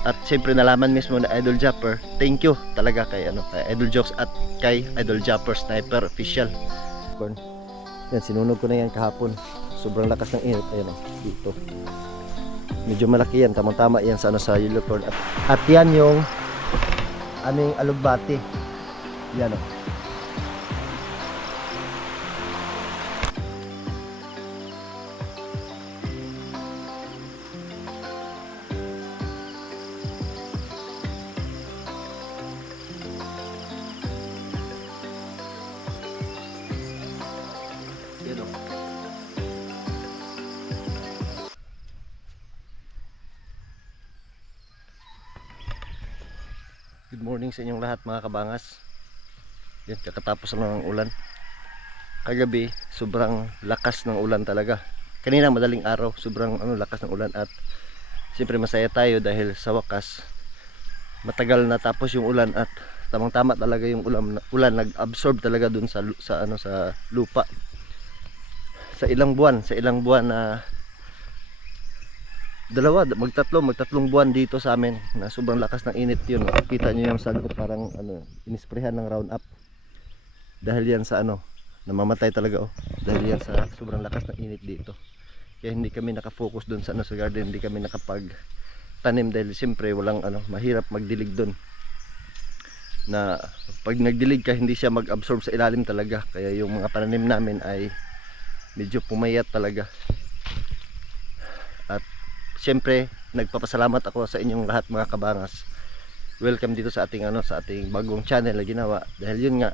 At siyempre nalaman mismo na Idol Japper, thank you talaga kay kay Idol Jokes at kay Idol Japper Sniper Official. Yan, sinunog ko na yan kahapon. Sobrang lakas ng init. Ayan dito. Medyo malaki yan, tamang-tama yan sa sa yellow corn. At yan yung aming alugbati. Yan Good morning sa inyong lahat mga kabangas. Yan, kakatapos lang ng ulan. Kagabi, sobrang lakas ng ulan talaga. Kanina madaling araw, sobrang lakas ng ulan. At siyempre masaya tayo dahil sa wakas matagal na tapos yung ulan at tamang-tama talaga yung ulan nag-absorb talaga dun sa lupa. Sa ilang buwan na magtatlong buwan dito sa amin na sobrang lakas ng init yun. Kita nyo yung saan ko parang inisprehan ng Roundup dahil yan sa namamatay talaga dahil yan sa sobrang lakas ng init dito. Kaya hindi kami nakafocus doon sa sa garden, hindi kami nakapagtanim dahil siyempre walang mahirap magdilig doon. Na pag nagdilig ka hindi siya mag-absorb sa ilalim talaga, kaya yung mga pananim namin ay medyo pumayat talaga. At siyempre, nagpapasalamat ako sa inyong lahat mga kabangas. Welcome dito sa ating sa ating bagong channel na ginawa. Dahil yun nga,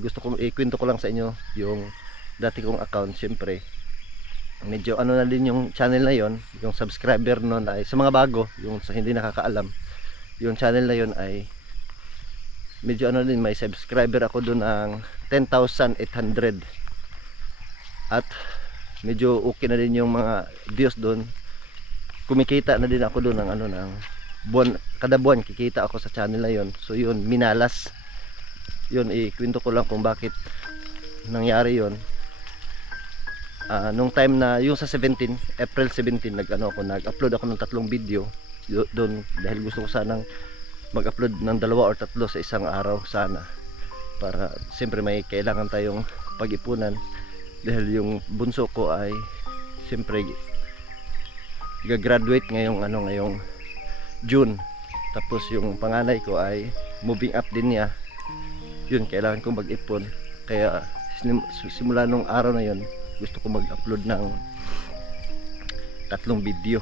gusto kong ikwento ko lang sa inyo yung dati kong account. Siyempre, medyo na din yung channel na yon, yung subscriber noon ay sa mga bago, yung sa hindi nakakaalam. Yung channel na yon ay medyo din, may subscriber ako doon ng 10,800. At medyo okay na din yung mga views doon. Kumikita na din ako doon ng buwan, kada buwan kikita ako sa channel na yon. So yun, minalas yun, ikwento ko lang kung bakit nangyari yon. Nung time na yung sa April 17 nag-upload ako ng 3 video doon dahil gusto ko sanang mag-upload ng 2 or 3 sa isang araw sana, para siyempre may kailangan tayong pag-ipunan dahil yung bunso ko ay siyempre gagraduate ngayong June, tapos yung panganay ko ay moving up din niya. Yun, kailangan kong mag-ipon, kaya simula nung araw na yun gusto ko mag-upload ng 3 video.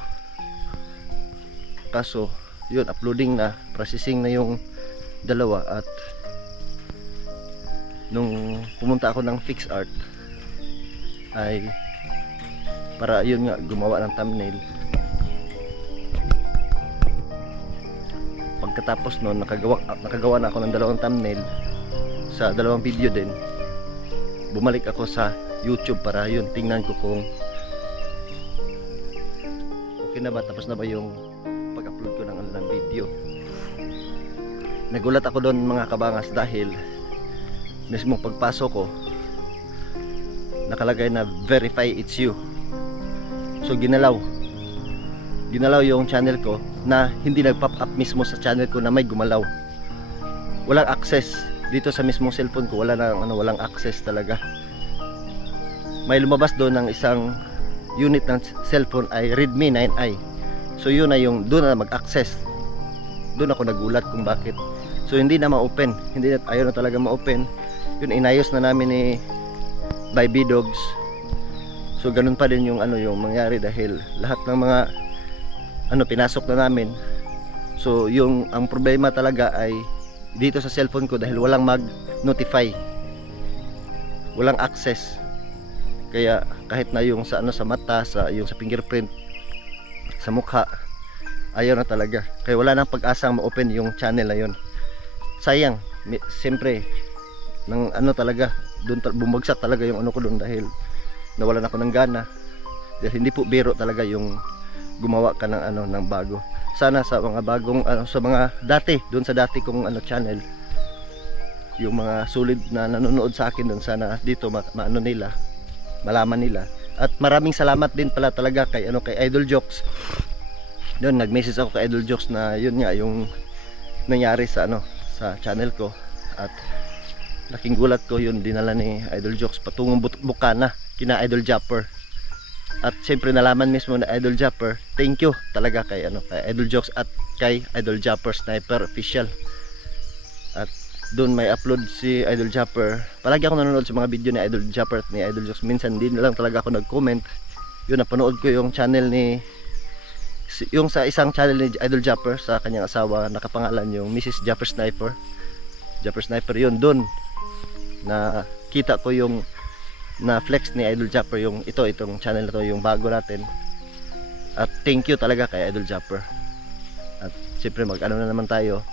Kaso yun, uploading na, processing na yung 2, at nung pumunta ako ng FixArt ay para yun nga gumawa ng thumbnail. Pagkatapos noon nakagawa na ako ng 2 thumbnail sa 2 video din. Bumalik ako sa YouTube para yun tingnan ko kung okay na ba, tapos na ba yung pag-upload ko ng video. Nagulat ako doon mga kabangas dahil mismo pagpasok ko nakalagay na verify it's you. So ginalaw yung channel ko na hindi nag-pop up mismo sa channel ko na may gumalaw. Walang access dito sa mismong cellphone ko, walang access talaga. May lumabas doon ng isang unit ng cellphone ay Redmi 9i. So yun na yung doon na mag-access. Doon ako nagulat kung bakit. So hindi na ma-open, ayaw na talaga ma-open. Yun, inayos na namin ni by B-Dogs. So ganun pa din yung yung mangyari dahil lahat ng mga pinasok na namin. So yung ang problema talaga ay dito sa cellphone ko dahil walang mag-notify, walang access. Kaya kahit na yung sa sa mata, yung sa fingerprint, sa mukha, ayaw na talaga. Kaya wala nang pag-asang ma-open yung channel na yun. Sayang, siyempre nang talaga doon bumagsak talaga yung ko doon dahil nawalan ako ng gana. Dahil hindi po biro talaga yung gumawa ka ng ng bago. Sana sa mga bagong sa mga dati doon sa dati kong channel, yung mga solid na nanonood sa akin doon, sana dito nila, malaman nila. At maraming salamat din pala talaga kay kay Idol Jokes doon nag-message ako kay Idol Jokes na yun nga yung nangyari sa sa channel ko, at laking gulat ko yun dinala ni Idol Jokes patungong Bukana kina Idol Japper. At siyempre nalaman mismo na Idol Japper, thank you talaga kay kay Idol Jokes at kay Idol Japper Sniper Official. At doon may upload si Idol Japper. Palagi ako nanonood sa mga video ni Idol Japper at ni Idol Jokes. Minsan din lang talaga ako nag-comment. Yun, napanood ko yung channel yung sa isang channel ni Idol Japper sa kanyang asawa, nakapangalan yung Mrs. Japper Sniper. Japper Sniper yun, doon na kita ko yung na flex ni Idol Japper yung itong channel na to, yung bago natin. At thank you talaga kay Idol Japper. At siyempre mag-ano na naman tayo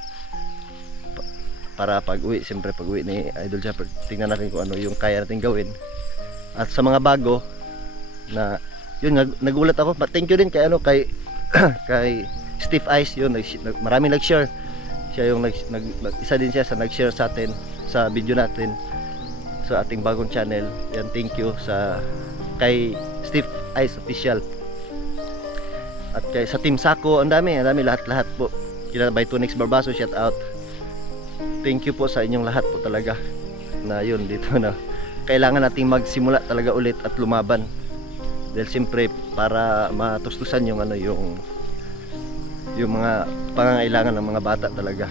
para pag-uwi, siyempre pag-uwi ni Idol Japper, tingnan natin kung ano yung kaya natin gawin. At sa mga bago na yun, nagulat ako. Thank you din kay kay Steve Ice, yun, maraming nag-share. Siya yung isa din siya sa nag-share sa atin sa video natin sa ating bagong channel. Yan, thank you kay Steve Ice Official. At kay sa Team Sako, ang dami lahat po. Kila by Tunix Barbaso, shout out. Thank you po sa inyong lahat po talaga. Na yun, dito na kailangan nating magsimula talaga ulit at lumaban. Dahil siyempre para matustusan yung yung mga pangangailangan ng mga bata talaga.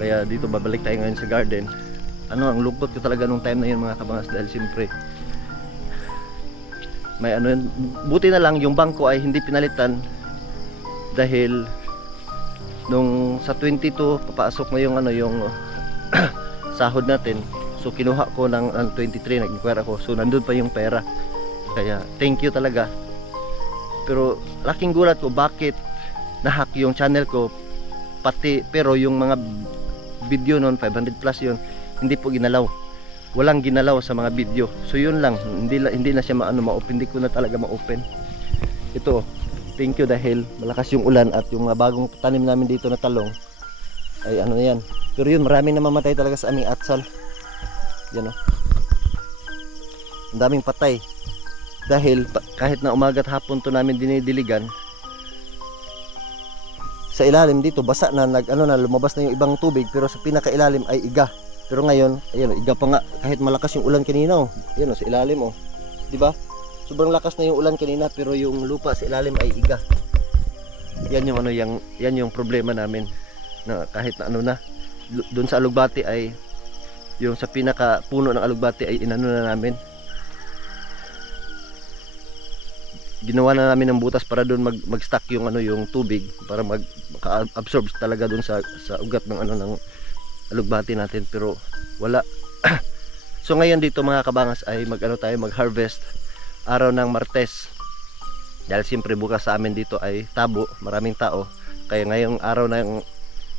Kaya dito babalik tayo ngayon sa garden. Ang lungkot ko talaga nung time na yun mga kabangas, dahil siyempre may buti na lang yung bangko ay hindi pinalitan, dahil nung sa 22 papasok na yung sahod natin. So kinuha ko ng 23, nag-inquire ako. So nandun pa yung pera. Kaya thank you talaga. Pero laking gulat ko bakit na-hack yung channel ko, pero yung mga video noon 500 plus yun, hindi po ginalaw. Walang ginalaw sa mga video. So yun lang, hindi na siya ma-open, hindi ko na talaga ma-open. Ito, thank you dahil malakas yung ulan at yung bagong tanim namin dito na talong ay na yan. Pero yun, maraming namamatay talaga sa aming atsal. Yan ang daming patay. Dahil kahit na umaga at hapon to namin dinidiligan, sa ilalim dito basa na lumabas na yung ibang tubig, pero sa pinakailalim ay iga. Pero ngayon, ayan, iga pa nga kahit malakas yung ulan kanina, Ayan sa ilalim, di ba? Sobrang lakas na yung ulan kanina, pero yung lupa sa ilalim ay iga. Yan yung yan yung problema namin, na kahit na doon sa alugbati ay yung sa pinaka puno ng alugbati ay na namin. Ginawa na namin ng butas para doon mag-stack yung yung tubig para maka-absorb talaga doon sa ugat ng ng alugbati natin, pero wala. So ngayon dito mga kabangas ay mag-harvest araw ng Martes. Dahil siyempre bukas sa amin dito ay tabo, maraming tao. Kaya ngayong araw ng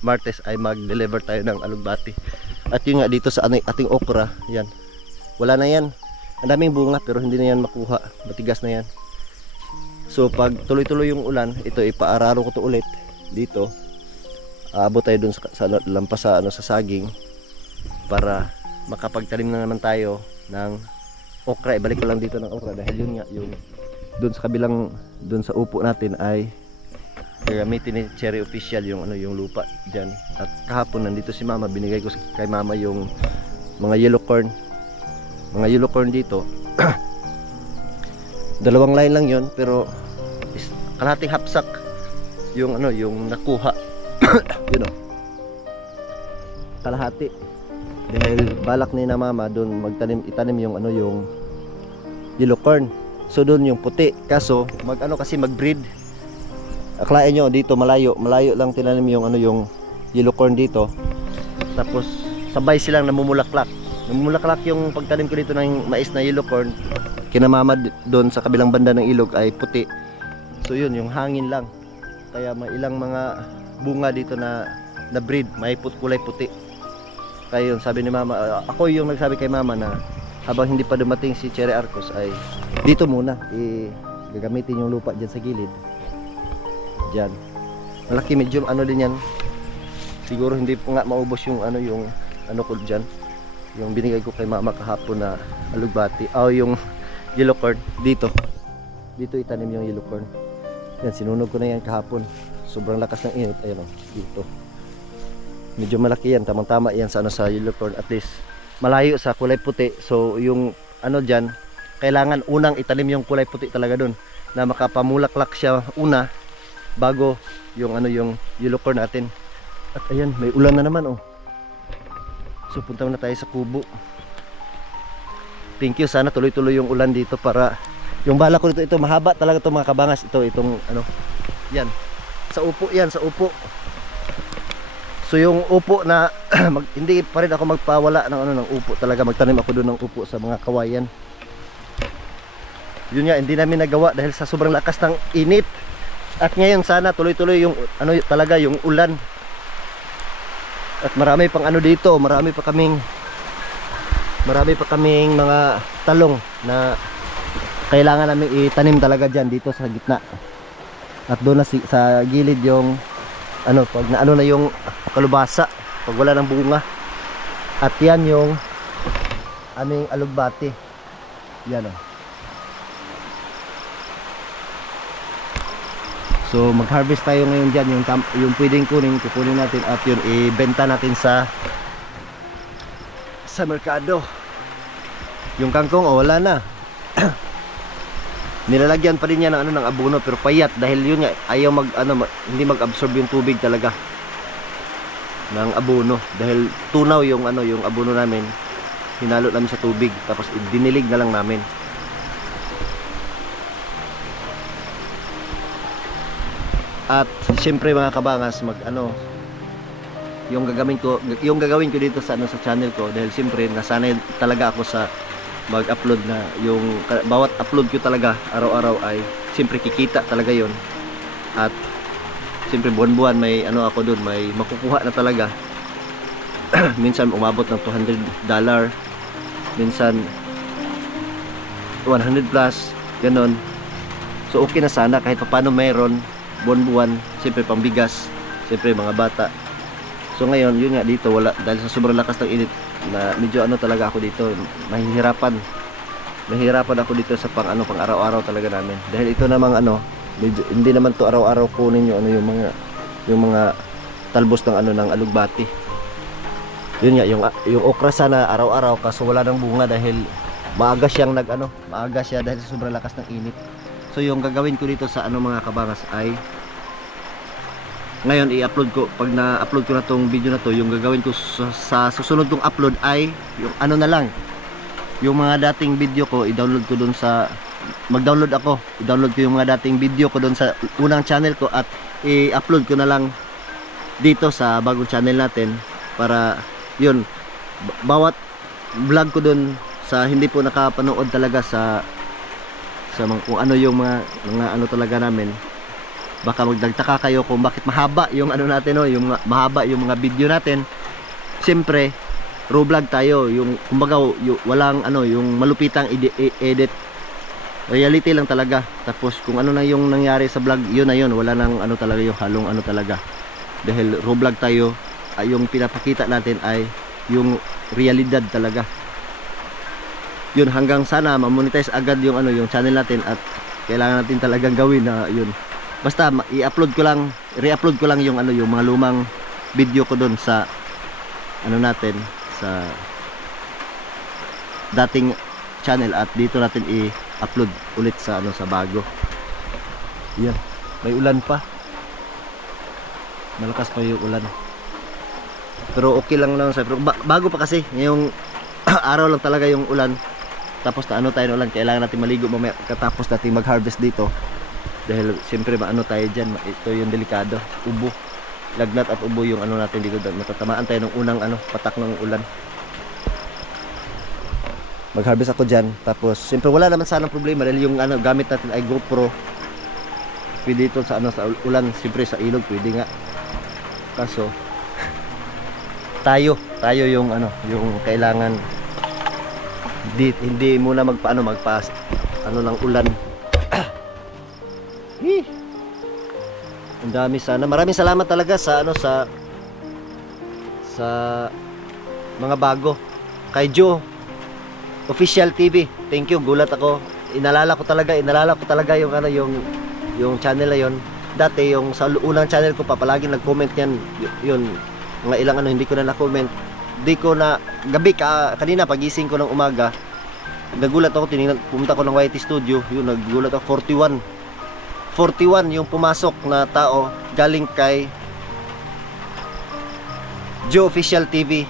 Martes ay mag-deliver tayo ng alugbati. At yun nga dito sa ating okra, yan. Wala na yan. Ang daming bunga pero hindi na yan makuha. Matigas na yan. So pag tuloy-tuloy yung ulan, ito ipaararo ko to ulit dito. Aabot tayo dun sa lampas sa saging para makapagtanim na naman tayo ng okra. Ibalik ko lang dito ng okra dahil yun nga yung dun sa kabilang, dun sa upo natin ay gagamitin ni Cherry Official yung yung lupa diyan. At kahapon nandito si Mama, binigay ko kay Mama yung mga yellow corn. Mga yellow corn dito. Dalawang line lang yon, pero kalahating hapsak yung yung nakuha. Yun kalahati. Dahil balak ni na Mama doon itanim yung yung yellow corn. So doon yung puti. Kaso kasi mag-breed. Akalain nyo dito malayo lang tinanim yung yung yellow corn dito. Tapos sabay silang namumulaklak yung pagtanim ko dito ng mais na yellow corn. Kina Mama doon sa kabilang banda ng ilog ay puti. So yun, yung hangin lang. Kaya may ilang mga bunga dito na breed, may kulay puti. Kaya yun, sabi ni Mama, ako yung nagsabi kay Mama na habang hindi pa dumating si Cherry Arcos ay dito muna gagamitin yung lupa dyan sa gilid. Dyan. Malaki, medyo din yan. Siguro hindi po nga maubos yung yung ko dyan. Yung binigay ko kay Mama kahapon na alugbati. Yung yellow corn dito itanim yung yellow corn. Yan, sinunog ko na yan kahapon. Sobrang lakas ng init. Ayun, dito. Medyo malaki yan, tamang-tama yan sa ano, sa unicorn. At least malayo sa kulay puti. So yung ano dyan, kailangan unang itanim yung kulay puti talaga dun, na makapamulaklak siya una bago yung ano, yung unicorn natin. At ayan, may ulan na naman, oh. So punta na tayo sa kubo. Thank you, sana tuloy-tuloy yung ulan dito para yung bala ko dito, ito mahaba talaga to mga kabangas. Itong ano, yan. Sa upo yan, sa upo. So yung upo na hindi pa rin ako magpawala ng ano, ng upo talaga. Magtanim ako doon ng upo sa mga kawayan. Yun nga, hindi namin nagawa dahil sa sobrang lakas ng init. At ngayon sana tuloy-tuloy yung ano talaga, yung ulan. At marami pang ano dito, marami pa kaming mga talong na kailangan namin itanim talaga dyan dito sa gitna. At doon na sa gilid yung ano, pag na ano na yung kalubasa, pag wala ng bunga. At yan yung aming alugbati. Yan, oh. So mag-harvest tayo ngayon dyan, yung pwedeng kukunin natin at yun ibenta natin sa merkado. Yung kangkong, oh, wala na. Nilalagyan pa rin niya ng ano, ng abono, pero payat dahil yun nga, ayaw hindi mag-absorb yung tubig talaga ng abono dahil tunaw yung ano, yung abono namin. Hinalo namin sa tubig tapos dinilig na lang namin. At siyempre mga kabangas, yung gagawin ko dito sa ano, sa channel ko, dahil siyempre nasanay talaga ako sa mag-upload na yung bawat upload ko talaga araw-araw ay siyempre kikita talaga yon. At siyempre buwan-buwan may ano ako doon, may makukuha na talaga. Minsan umabot ng $200, minsan 100 plus, ganon. So okay na sana kahit paano mayroon buwan-buwan, siyempre pambigas, siyempre mga bata. So ngayon, yun nga dito wala, dahil sa sobrang lakas ng init na medyo ano talaga ako dito, mahihirapan ako dito sa pang araw-araw talaga namin. Dahil ito namang ano, medyo, hindi naman to araw-araw kunin yung ano, yung mga talbos ng ano, ng alugbati. Yun nga, yung okra sana araw-araw, kaso wala nang bunga dahil maaga siya dahil sa sobrang lakas ng init. So yung gagawin ko dito sa ano mga kabangas ay ngayon i-upload ko, pag na-upload ko na tong video na to, yung gagawin ko sa susunod tong upload ay yung ano na lang, yung mga dating video ko i-download ko doon sa i-download ko yung mga dating video ko doon sa unang channel ko at i-upload ko na lang dito sa bagong channel natin para yun, bawat vlog ko doon sa hindi po nakapanood talaga sa mga kung ano yung mga ano talaga namin, baka magdagtaka kayo kung bakit mahaba yung ano natin, no, yung mahaba yung mga video natin. Siyempre raw vlog tayo, yung kumbaga walang ano, yung malupitang edit, reality lang talaga. Tapos kung ano na yung nangyari sa vlog, yun na yun, wala nang ano talaga, yung halong ano talaga, dahil raw vlog tayo, yung pinapakita natin ay yung realidad talaga. Yun, hanggang sana ma-monetize agad yung ano, yung channel natin, at kailangan natin talagang gawin na yun. Basta i-upload ko lang, re-upload ko lang yung ano, yung mga lumang video ko doon sa ano natin, sa dating channel, at dito natin i-upload ulit sa ano, sa bago. Yan, may ulan pa. Malakas pa yung ulan. Pero okay lang naman sa bago pa kasi, ngayong araw lang talaga yung ulan. Tapos na ano tayo ulan, kailangan natin maligo mamaya katapos natin mag-harvest dito. Dahil siyempre maano tayo dyan, ito yung delikado, ubo, lagnat at ubo yung ano natin dito, matatamaan tayo ng unang ano, patak ng ulan. Mag-harvest ako dyan, tapos siyempre wala naman sanang problema dahil yung ano, gamit natin ay GoPro. Pwede ito sa ano, sa ulan, siyempre sa ilog pwede nga. Kaso tayo yung ano, yung kailangan hindi muna magpaas ano ng ulan. Ang dami sana. Maraming salamat talaga sa ano, sa mga bago. Kay Joe Official TV. Thank you. Gulat ako. Inalala ko talaga yung ano, yung yung channel na yon. Dati yung sa unang channel ko pa palagi nag-comment yan, yun mga ilang ano hindi ko na na-comment. Di ko na gabi kanina pagising ko ng umaga, nagulat ako, tiningnan, pumunta ko ng YT Studio, yun nagulat ako 41 yung pumasok na tao galing kay Joe Official TV.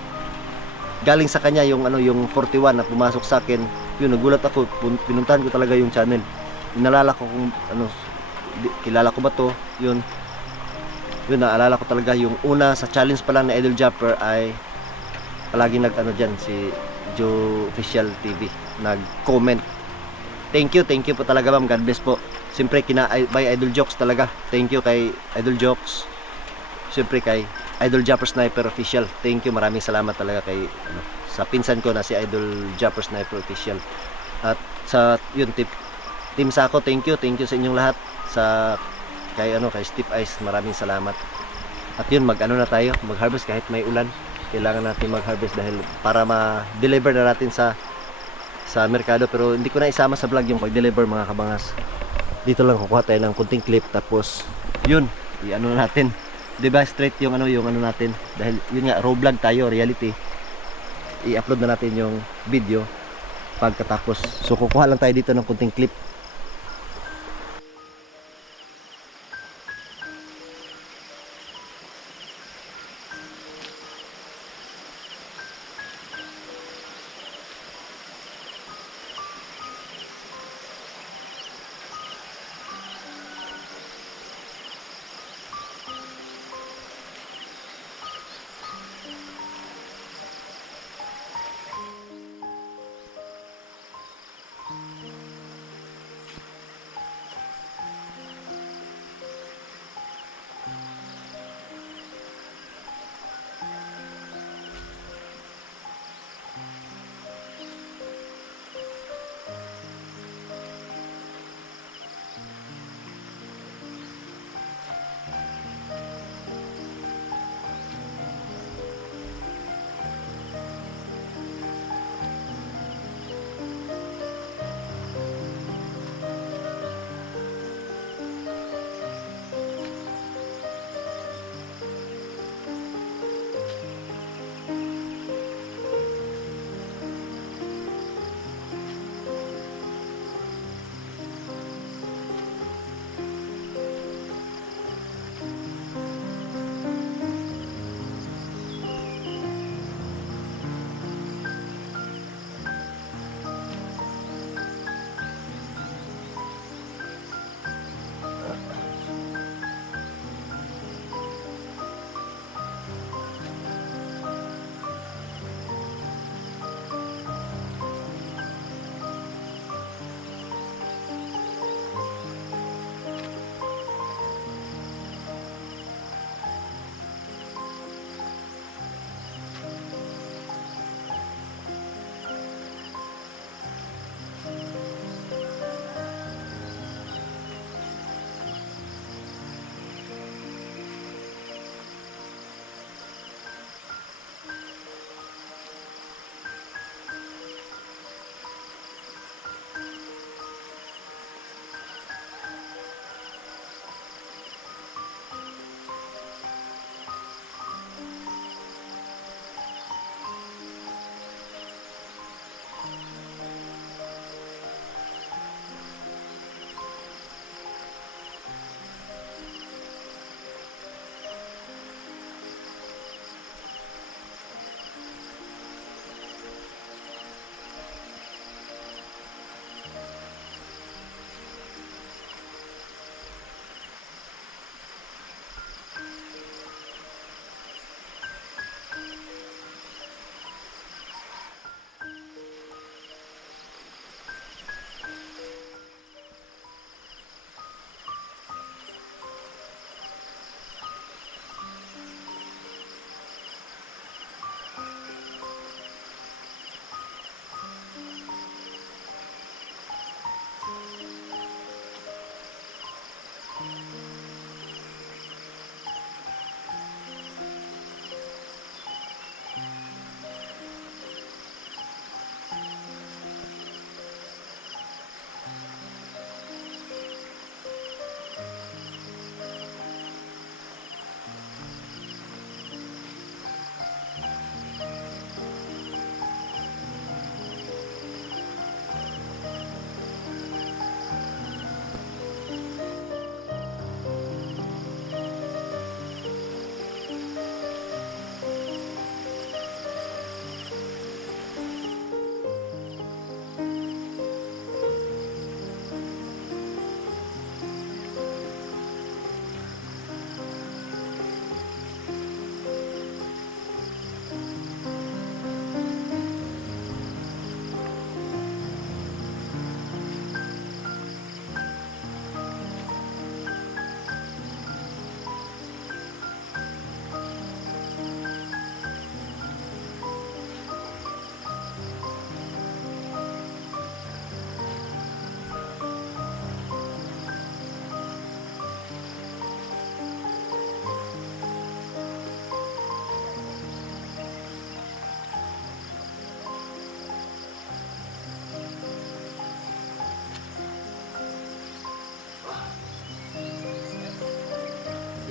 Galing sa kanya yung ano yung 41 na pumasok sa akin. Yun nagulat ako, pinuntahan ko talaga yung channel. Inalala ko kung ano, kilala ko ba to, yun naalala ko talaga yung una sa challenge pa lang na Idol Japper ay palagi nag ano dyan si Joe Official TV nag-comment. Thank you po talaga ma'am, God bless po. Siyempre by Idol Jokes talaga, thank you kay Idol Jokes, siyempre kay Idol Japper Sniper Official, thank you, maraming salamat talaga kay ano, sa pinsan ko na si Idol Japper Sniper Official. At sa yun Team Sako, thank you sa inyong lahat. Sa kay Steve Ice, maraming salamat. At yun, mag-ano na tayo, mag-harvest kahit may ulan. Kailangan natin mag-harvest dahil para ma-deliver na natin sa merkado. Pero hindi ko na isama sa vlog yung pag-deliver mga kabangas. Dito lang kukuha tayo ng kunting clip, tapos yun, i-ano na natin. 'Di ba straight yung ano natin, dahil yun nga raw vlog tayo, reality. I-upload na natin yung video pagkatapos. So kukuha lang tayo dito ng kunting clip.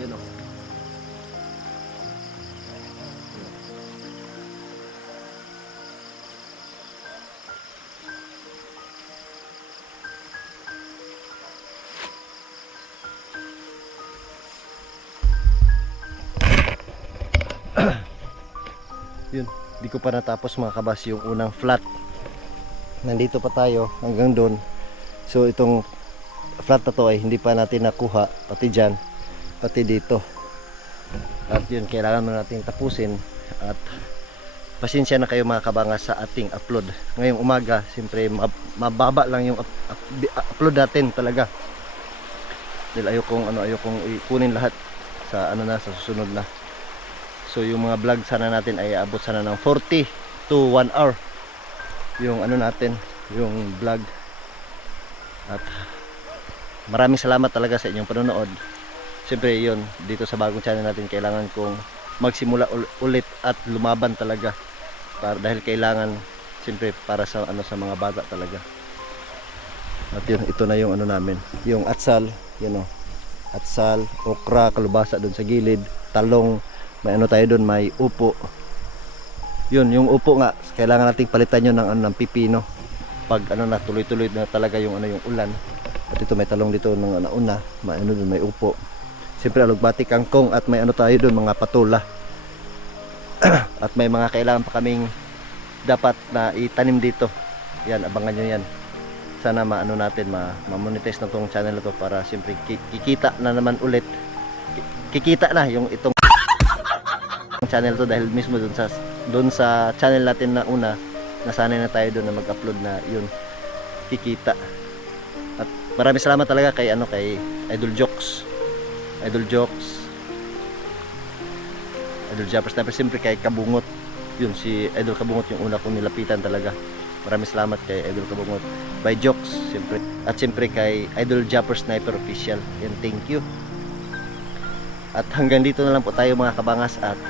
Yun o. Yun, di ko pa natapos mga kabas yung unang flat. Nandito pa tayo hanggang doon. So itong flat na to ay hindi pa natin nakuha, pati dyan, pati dito. At yun, kailangan mo natin tapusin. At pasensya na kayo mga kabangas sa ating upload. Ngayong umaga, siyempre mababa lang yung upload natin talaga. Dahil ayokong ikunin lahat sa sa susunod na. So yung mga vlog sana natin ay abot sana ng 40 to 1 hour yung natin, yung vlog. At maraming salamat talaga sa inyong panonood. Siyempre yun, dito sa bagong channel natin kailangan kong magsimula ulit at lumaban talaga dahil kailangan siyempre para sa sa mga bata talaga. At yun, ito na yung namin, yung atsal, yun o, atsal, okra, kalubasa doon sa gilid, talong, may tayo doon, may upo. Yun, yung upo nga, kailangan nating palitan yun ng pipino. Pag na tuloy-tuloy na talaga yung yung ulan. At ito may talong dito nung nauna, may doon, may upo. Siyempre alugbati, kangkong, at may tayo doon, mga patula. At may mga kailangan pa kaming dapat na itanim dito. Yan, abangan nyo yan. Sana natin, ma-monetize na tong channel na to para siyempre kikita na naman ulit. Kikita na yung itong channel to dahil mismo doon sa channel natin na una, nasanay na tayo doon na mag-upload na yun, kikita. At maraming salamat talaga kay kay Idol Jokes, Idol Jappers, na siyempre kay Kabungot. Yun, si Idol Kabungot yung una kong nilapitan talaga. Maraming salamat kay Idol Kabungot by Jokes siyempre. At siyempre kay Idol Jappers Sniper Official. Yan, thank you. At hanggang dito na lang po tayo mga kabangas. At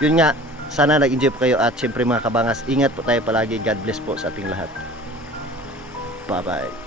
yun nga, sana nag-enjoy po kayo. At syempre mga kabangas, ingat po tayo palagi. God bless po sa ating lahat. Bye bye.